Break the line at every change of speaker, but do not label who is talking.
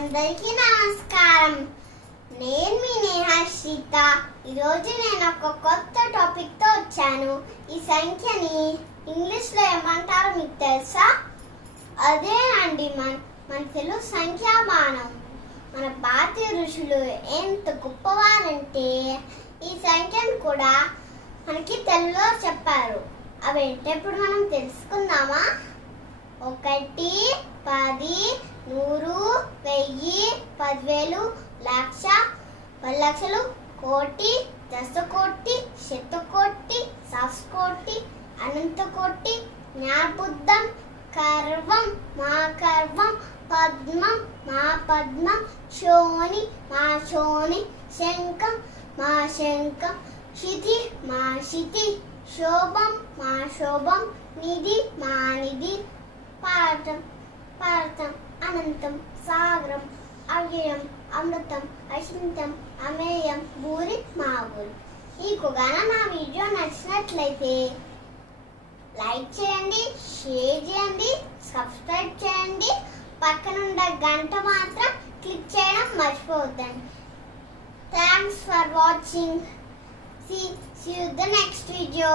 అందరికీ నమస్కారం. నేను మీ నేహర్షిత ఈరోజు నేను ఒక కొత్త టాపిక్తో వచ్చాను. ఈ సంఖ్యని ఇంగ్లీష్లో ఏమంటారో మీకు తెలుసా? అదేనండి మన మన తెలుగు సంఖ్యామానం. మన భారతీయ ఋషులు ఎంత గొప్పవారంటే ఈ సంఖ్యను కూడా మనకి తెలుగులో చెప్పారు. అవి ఇప్పుడు మనం తెలుసుకుందామా? ఒకటి పది నూరు వెయ్యి పదివేలు లక్ష పది లక్షలు కోటి దశ కోటి శతకోటి సస్కోటి అనంత కోటి జ్ఞాబుద్ధం కర్వం మా కర్వం పద్మం మా పద్మం శోని మా శోని శంఖం మా శంఖం శిథి మా శిథి శోభం మా శోభం నిధి మా నిధి పాఠం పార్థం అనంతం సాగరం అవ్యయం అమృతం అశ్మితం అమేయం భూరి మాగుల్ ఈ కుగాన నా వీడియో నచ్చినట్లయితే లైక్ చేయండి షేర్ చేయండి సబ్స్క్రైబ్ చేయండి పక్కనున్న గంట మాత్రం క్లిక్ చేయడం మర్చిపోవద్దండి thanks for watching see see the next video